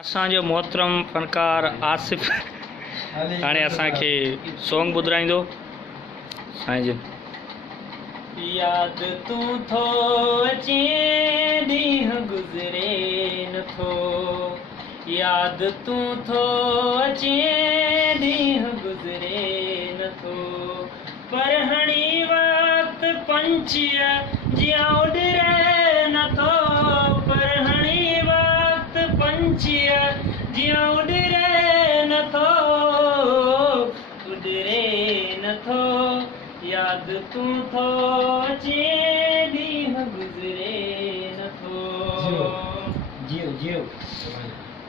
असांजो मोहतरम फनकार आसिफ हाणे असांखे सॉन्ग ॿुधाईंदो साईं जन। याद तूं थो अचे ॾींहुं गुज़रे नथो, याद तूं थो अचे ॾींहुं गुज़रे नथो, पर हणी वक़्तु पंछीअ जियां उॾरे नथो, पर हणी वक़्तु पंछीअ जियां उॾरे नथो, उॾरे नथो, याद तूं थो अचे ॾींहुं गुज़रे नथो।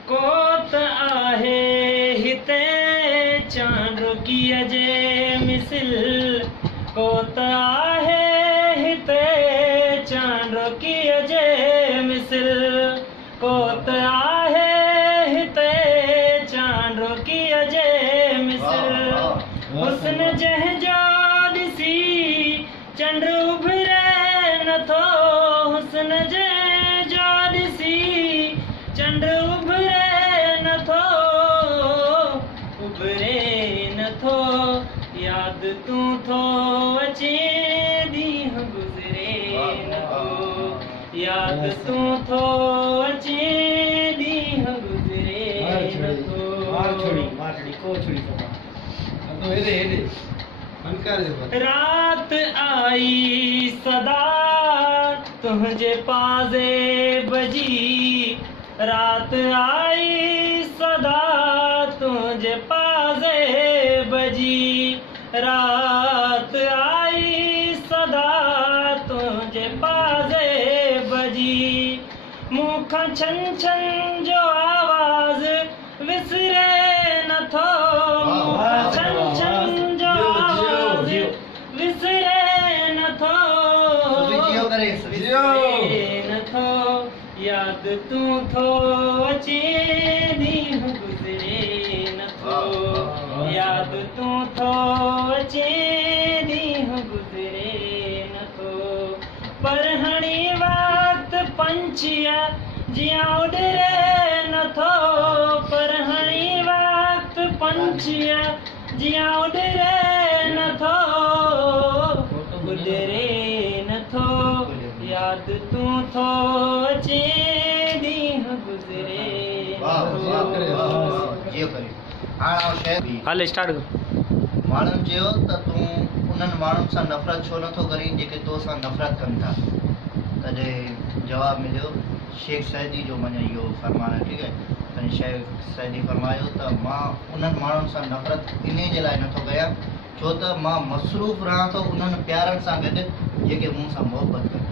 को त आहे हिते चांडुकीअ जे मिसिल, को त आहे हिते चांडुकीअ जे मिसिल, को त आहे हिते चांडुकीअ जे मिसिल, हुस्न जंहिंजो ॾिसी चंड उभिरे नथो, हुस्न जंहिंजो ॾिसी चंड उभिरे नथो, उभिरे नथो, याद तूं थो अचे ॾींहुं गुज़रे नथो, याद तूं थो अचे ॾींहुं गुज़रे नथो। रात आई सदा तुझे पाज़े बजी, रात आई सदा तुझे पाज़े बजी, रात आई सदा तुझे पाज़े बजी, मूंखां छन छन जो आवाज़ विसरे नथो, मूंखां छन छन जो आवाज़ विसरे नथो, विसरे नथो, याद तूं थो अचे ॾींहुं गुज़रे नथो, याद तूं थो अचे ॾींहुं गुज़रे नथो, पर हणी वक़्तु पंछीअ जियां उॾरे नथो, पर हणी वक़्तु पंछीअ जियां उॾरे नथो, उॾरे नथो, याद तूं थो अचे ॾींहुं गुज़रे हले स्टार्ट कर। माण्हुनि चयो त तूं उन्हनि माण्हुनि सां नफ़रत छो नथो करीं जेके तो सां नफ़रत कनि था, तॾहिं जवाबु मिलियो शेख सैदी जो माना इहो फ़रमानु आहे। ठीकु आहे, तॾहिं शेख सैदी फ़रमायो त मां उन्हनि माण्हुनि सां नफ़रत इन जे लाइ नथो कयां छो त मां मसरूफ़ रहां थो उन्हनि प्यारनि सां गॾु जेके मूं सां मोहबत कनि।